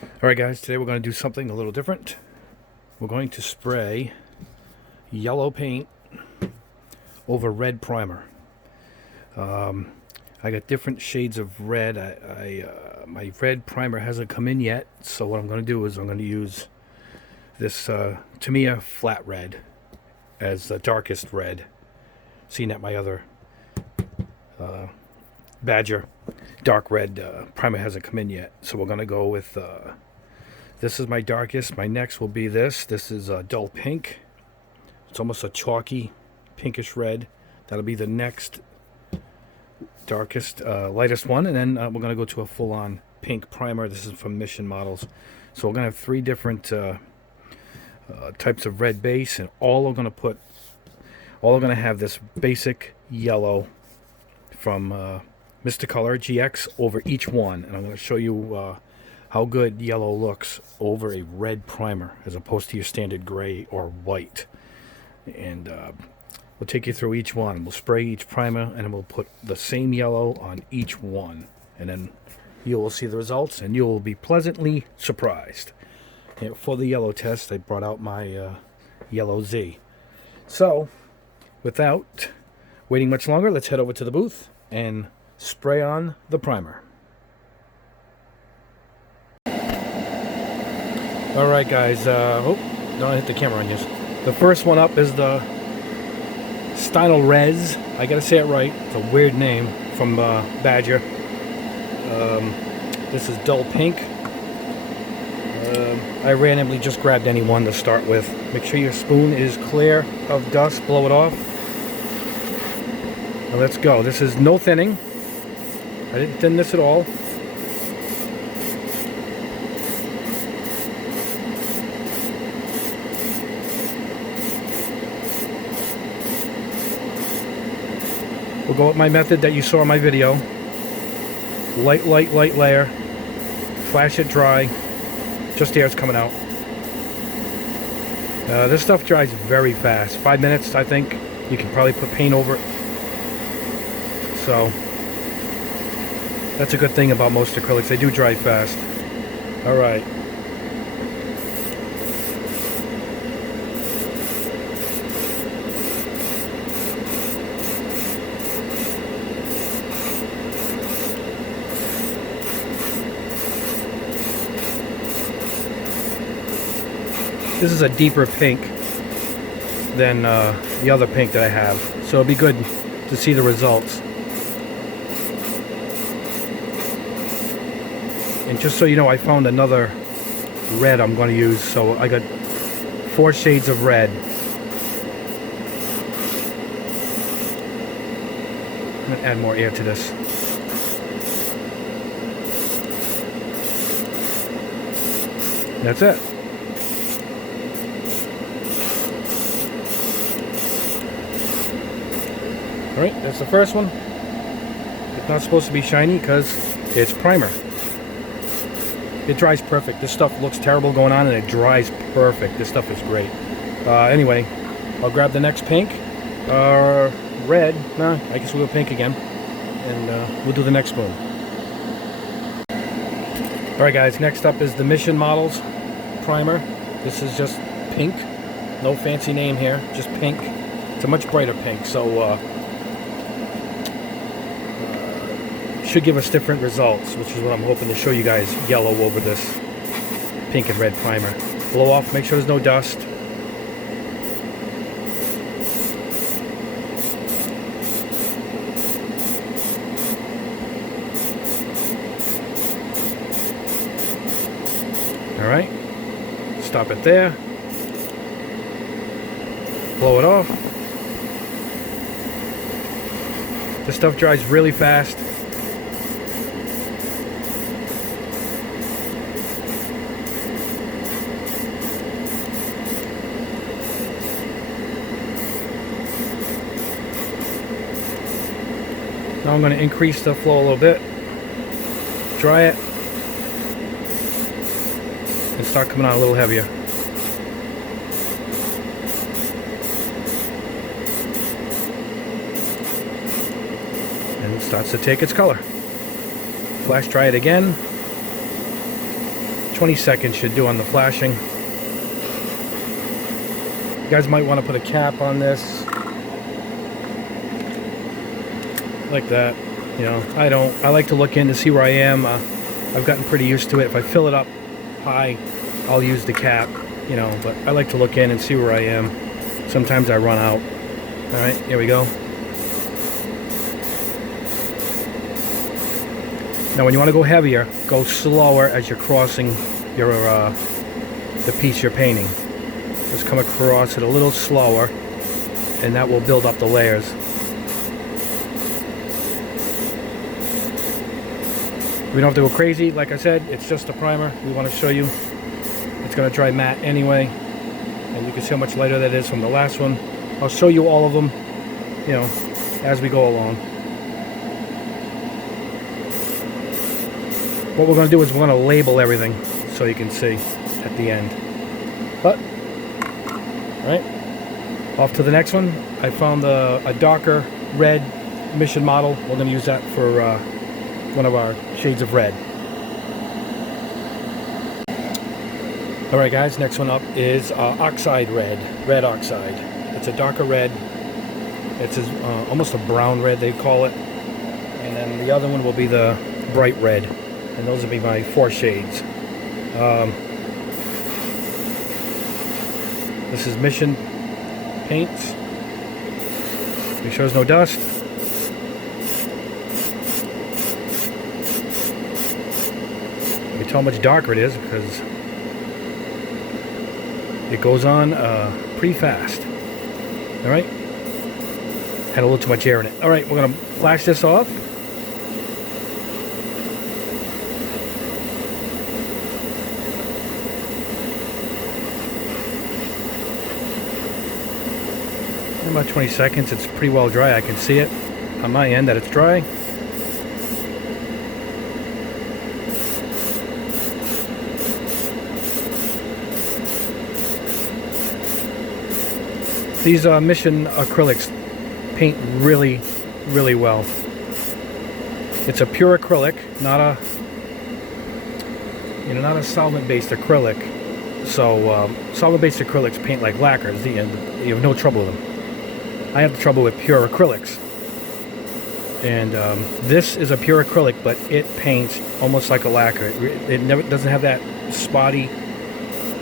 Alright guys, today we're going to do something a little different. We're going to spray yellow paint over red primer. I got different shades of red. My red primer hasn't come in yet, so what I'm going to do is I'm going to use this Tamiya flat red as the darkest red. Seeing that my other Badger dark red primer hasn't come in yet, so we're going to go with this is my darkest. My next will be this. This is dull pink. It's almost a chalky pinkish red. That'll be the next darkest, lightest one. And then we're going to go to a full-on pink primer. This is from Mission Models. So we're going to have three different types of red base, and all are going to have this basic yellow from Mr. Color GX over each one. And I'm going to show you how good yellow looks over a red primer as opposed to your standard gray or white. And we'll take you through each one. We'll spray each primer and then we'll put the same yellow on each one, and then you will see the results and you will be pleasantly surprised. And for the yellow test, I brought out my yellow Z. So without waiting much longer, let's head over to the booth and spray on the primer. Alright guys, don't hit the camera on you. The first one up is the Stynal Res. I gotta say it right. It's a weird name from Badger. This is dull pink. I randomly just grabbed any one to start with. Make sure your spoon is clear of dust. Blow it off. Now let's go. This is no thinning. I didn't thin this at all. We'll go with my method that you saw in my video. Light layer. Flash it dry. Just the air's coming out. This stuff dries very fast. 5 minutes, I think. You can probably put paint over it. So, that's a good thing about most acrylics. They do dry fast. Alright. This is a deeper pink than the other pink that I have, so it'll be good to see the results. And just so you know, I found another red I'm going to use, so I got 4 shades of red. I'm going to add more air to this. That's it. Alright, that's the first one. It's not supposed to be shiny because it's primer. It dries perfect. This stuff looks terrible going on and it dries perfect. This stuff is great. Anyway, I'll grab the next pink. Red. Nah, I guess we'll go pink again. And we'll do the next spoon. Alright guys, next up is the Mission Models primer. This is just pink. No fancy name here, just pink. It's a much brighter pink, so should give us different results, which is what I'm hoping to show you guys. Yellow over this pink and red primer. Blow off, make sure there's no dust. Alright, stop it there. Blow it off. This stuff dries really fast. Now I'm going to increase the flow a little bit, dry it, and start coming out a little heavier. And it starts to take its color. Flash dry it again. 20 seconds should do on the flashing. You guys might want to put a cap on this. Like that. You know, I don't. I like to look in to see where I am. I've gotten pretty used to it. If I fill it up high, I'll use the cap, you know, but I like to look in and see where I am. Sometimes I run out. All right, here we go. Now when you want to go heavier, go slower as you're crossing your the piece you're painting. Just come across it a little slower, and that will build up the layers. We don't have to go crazy. Like I said, it's just a primer. We want to show you it's going to dry matte anyway, and you can see how much lighter that is from the last one. I'll show you all of them, you know, as we go along. What we're going to do is we're going to label everything so you can see at the end. But, all right, off to the next one. I found a darker red mission model. We're going to use that for one of our shades of red. All right, guys, next one up is oxide red oxide. It's a darker red. It's almost a brown red, they call it. And then the other one will be the bright red. And those will be my 4 shades. This is Mission Paints. Make sure there's no dust. You can tell how much darker it is because it goes on pretty fast. All right. Had a little too much air in it. All right, we're gonna flash this off. In about 20 seconds, it's pretty well dry. I can see it on my end that it's dry. These Mission acrylics paint really, really well. It's a pure acrylic, not a solvent-based acrylic. So solvent-based acrylics paint like lacquers. You have no trouble with them. I have the trouble with pure acrylics. And this is a pure acrylic, but it paints almost like a lacquer. It never doesn't have that spotty,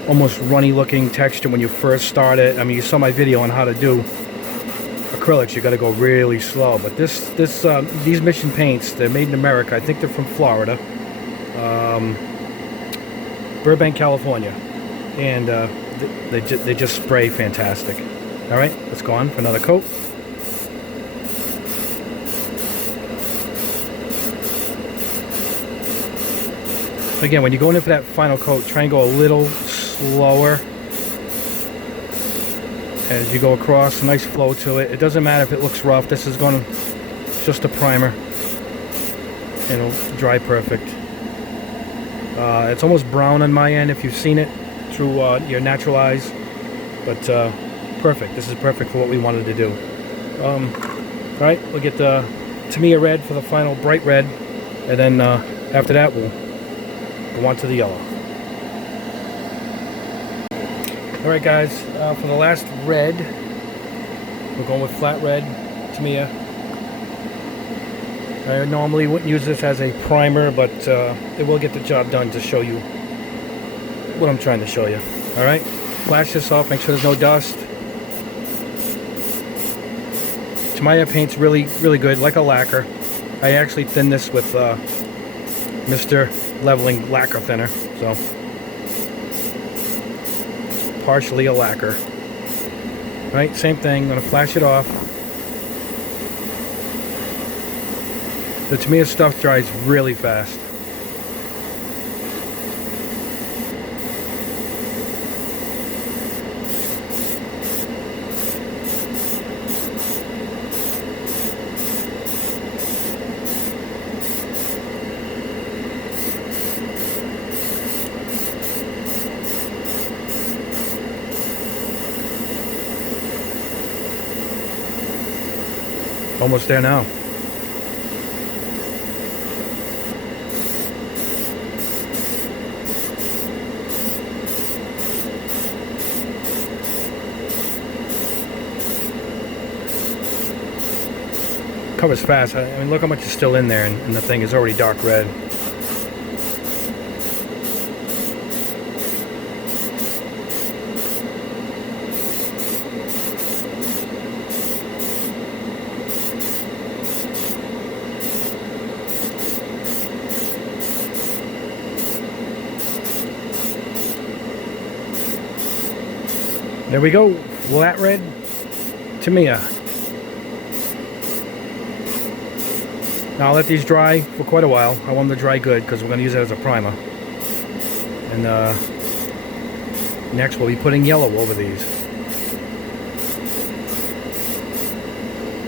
almost runny looking texture when you first start it. I mean, you saw my video on how to do acrylics. You got to go really slow. But these Mission paints, they're made in America. I think they're from Florida, Burbank, California, and they just spray fantastic. All right, let's go on for another coat. Again, when you go in for that final coat, try and go a little slower as you go across. A nice flow to it. It doesn't matter if it looks rough. This is just a primer. It'll dry perfect. It's almost brown on my end if you've seen it through your natural eyes, but perfect. This is perfect for what we wanted to do. All right, we'll get the Tamiya red for the final bright red, and then after that we'll go on to the yellow. All right, guys, for the last red, we're going with flat red Tamiya. I normally wouldn't use this as a primer, but it will get the job done to show you what I'm trying to show you. All right, flash this off, make sure there's no dust. Tamiya paint's really, really good, like a lacquer. I actually thin this with Mr. Leveling Lacquer Thinner, so partially a lacquer. All right, same thing. I'm gonna flash it off. The Tamiya stuff dries really fast. Almost there now. covers fast. I mean, look how much is still in there, and the thing is already dark red. There we go, flat red Tamiya. Now I'll let these dry for quite a while. I want them to dry good because we're going to use it as a primer. And next we'll be putting yellow over these.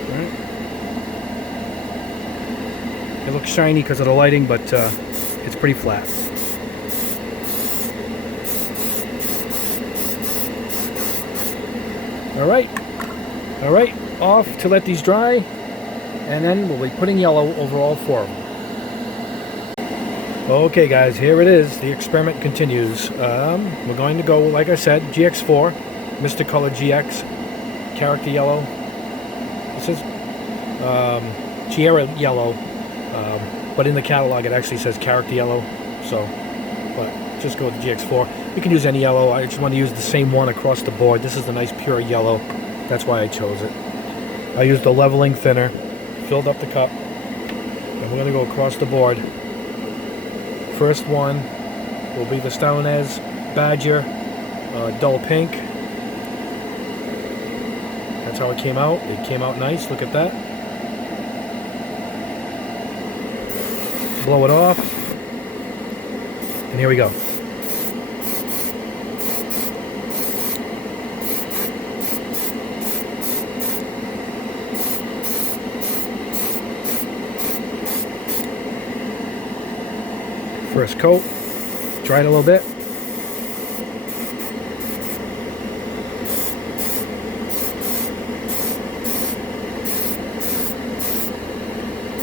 Right. It looks shiny because of the lighting, but it's pretty flat. All right, off to let these dry, and then we'll be putting yellow over all four of them. Okay guys, here it is. The experiment continues. We're going to go, like I said, GX4, Mr. Color GX, character yellow. This is Tierra yellow, but in the catalog it actually says character yellow, so, but just go with the GX4. You can use any yellow. I just want to use the same one across the board. This is the nice pure yellow. That's why I chose it. I used the leveling thinner, filled up the cup, and we're going to go across the board. First one will be the Stalonez Badger dull pink. That's how it came out. It came out nice. Look at that. Blow it off. And here we go. First coat, dry it a little bit.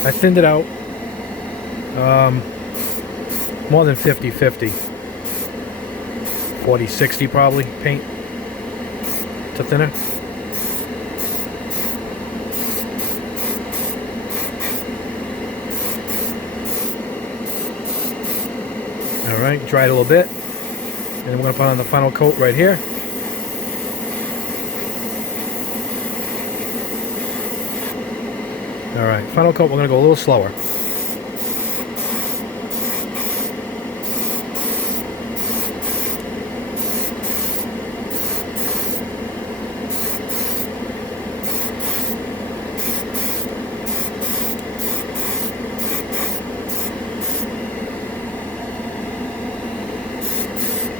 I thinned it out more than 50-50. 40-60 probably, paint to thinner. Alright, dry it a little bit. And then we're going to put on the final coat right here. Alright, final coat, we're going to go a little slower.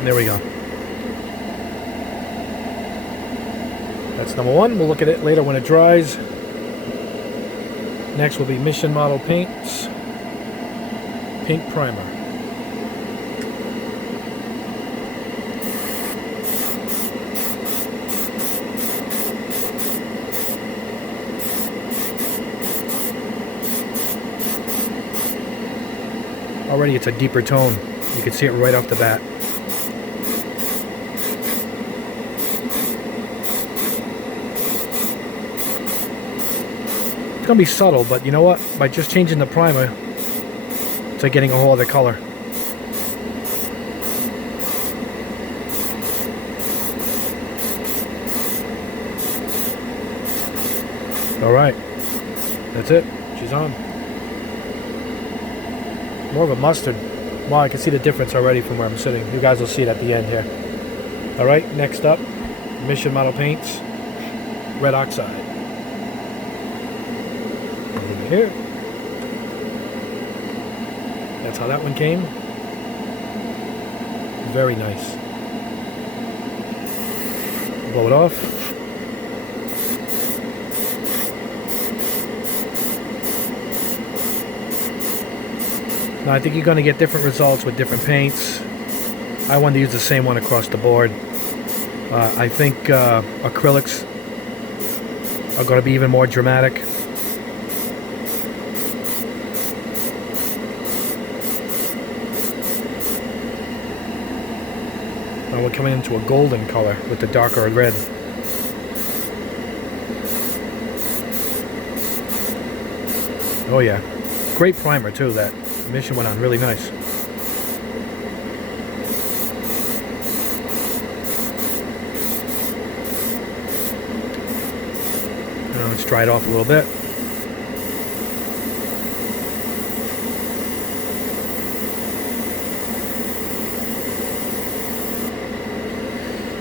There we go. That's number one. We'll look at it later when it dries. Next will be Mission Model Paints Pink Primer. Already it's a deeper tone. You can see it right off the bat. It's going to be subtle, but you know what? By just changing the primer, it's like getting a whole other color. Alright, that's it. She's on. More of a mustard. Wow, I can see the difference already from where I'm sitting. You guys will see it at the end here. Alright, next up, Mission Model Paints Red Oxide. Here. That's how that one came. Very nice. Blow it off. Now I think you're going to get different results with different paints. I wanted to use the same one across the board. I think acrylics are going to be even more dramatic. We're coming into a golden color with the darker red. Oh yeah, great primer too. That mission went on really nice. Now it's dried off a little bit.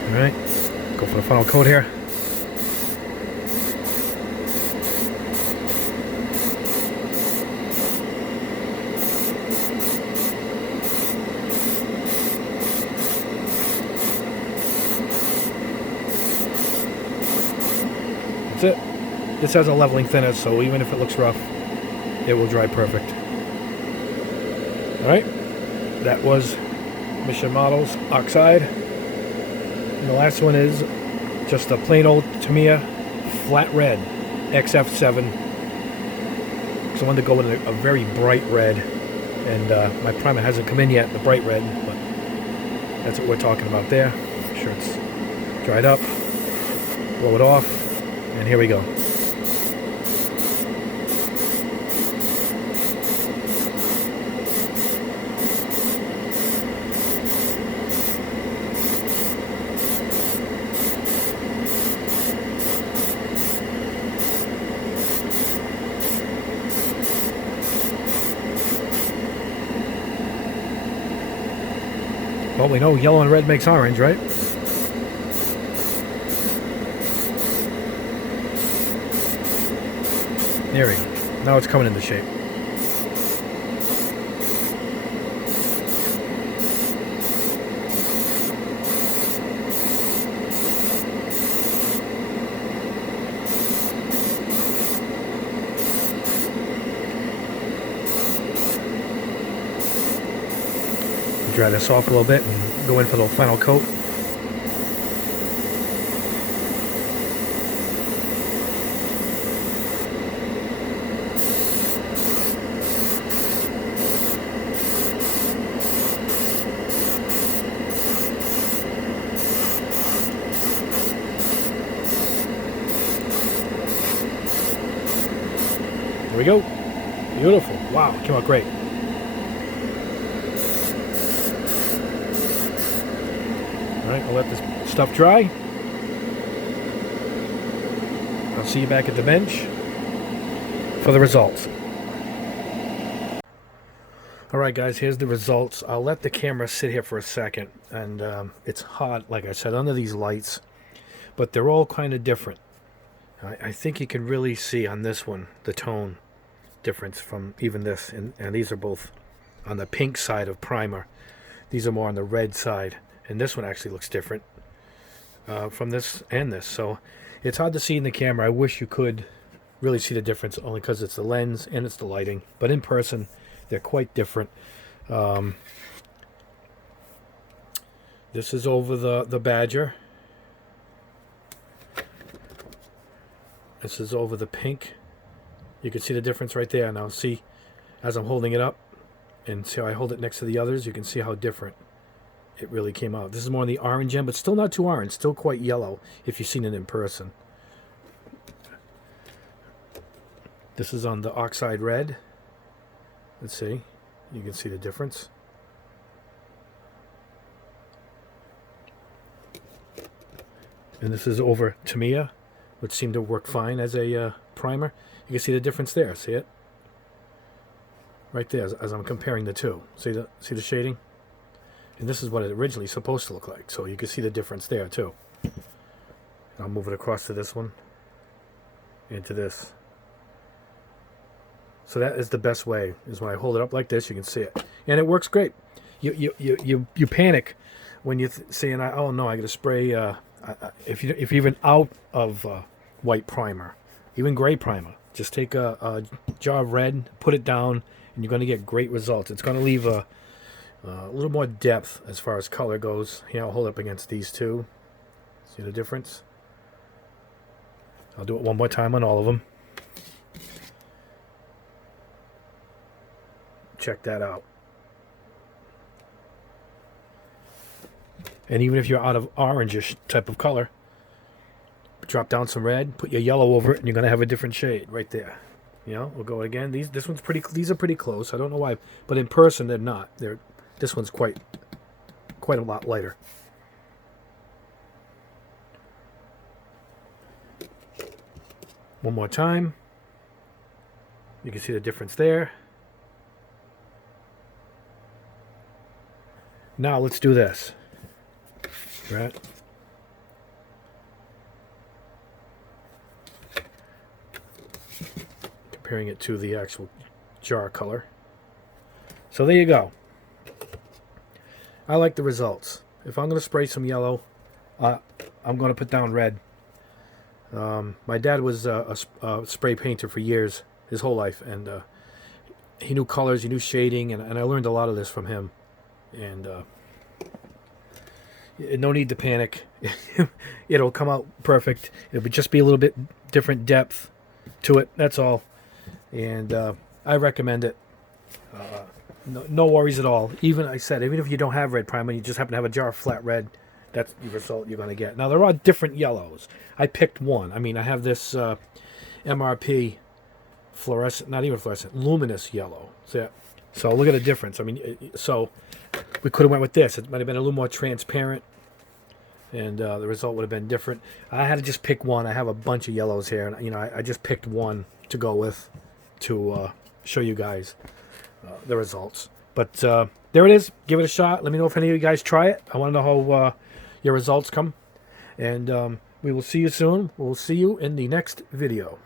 All right, go for the final coat here. That's it. This has a leveling thinner, so even if it looks rough, it will dry perfect. All right, that was Mission Models Oxide. And the last one is just a plain old Tamiya flat red XF7. So I wanted to go with a very bright red, and my primer hasn't come in yet, the bright red, but that's what we're talking about there. Make sure it's dried up, blow it off, and here we go. Well, we know yellow and red makes orange, right? There we go. Now it's coming into shape. Dry this off a little bit and go in for the final coat. There we go. Beautiful. Wow, it came out great. Alright, I'll let this stuff dry. I'll see you back at the bench for the results. Alright guys, here's the results. I'll let the camera sit here for a second. And it's hot, like I said, under these lights. But they're all kind of different. I think you can really see on this one the tone difference from even this. And these are both on the pink side of primer. These are more on the red side. And this one actually looks different from this and this. So it's hard to see in the camera. I wish you could really see the difference, only because it's the lens and it's the lighting. But in person, they're quite different. This is over the Badger. This is over the pink. You can see the difference right there. Now see, as I'm holding it up, and see how I hold it next to the others, you can see how different it really came out. This is more on the orange end, but still not too orange. Still quite yellow if you've seen it in person. This is on the Oxide Red. Let's see. You can see the difference. And this is over Tamiya, which seemed to work fine as a primer. You can see the difference there. See it? Right there as I'm comparing the two. See the shading? And this is what it originally supposed to look like. So you can see the difference there too. I'll move it across to this one. And to this. So that is the best way, is when I hold it up like this, you can see it. And it works great. You panic when you saying, oh no, I got to spray, if you're even out of white primer, even gray primer, just take a jar of red, put it down, and you're going to get great results. It's going to leave a little more depth as far as color goes. Here, I'll hold it up against these two. See the difference? I'll do it one more time on all of them. Check that out. And even if you're out of orangish type of color, drop down some red, put your yellow over it, and you're going to have a different shade right there. You know, we'll go again. These are pretty close. I don't know why, but in person they're not. This one's quite a lot lighter. One more time. You can see the difference there. Now let's do this. Right. Comparing it to the actual jar color. So there you go. I like the results. If I'm going to spray some yellow, I'm going to put down red. My dad was a spray painter for years, his whole life, and he knew colors, he knew shading, and I learned a lot of this from him. And no need to panic. It'll come out perfect. It'll just be a little bit different depth to it, that's all. And I recommend it. No worries at all. Even if you don't have red primer, you just happen to have a jar of flat red, that's the result you're going to get. Now, there are different yellows. I picked one. I mean, I have this MRP fluorescent, not even fluorescent, luminous yellow. So look at the difference. I mean, so we could have went with this. It might have been a little more transparent, and the result would have been different. I had to just pick one. I have a bunch of yellows here, and I just picked one to go with to show you guys the results. But there it is. Give it a shot. Let me know if any of you guys try it. I want to know how your results come. And we will see you soon. We'll see you in the next video.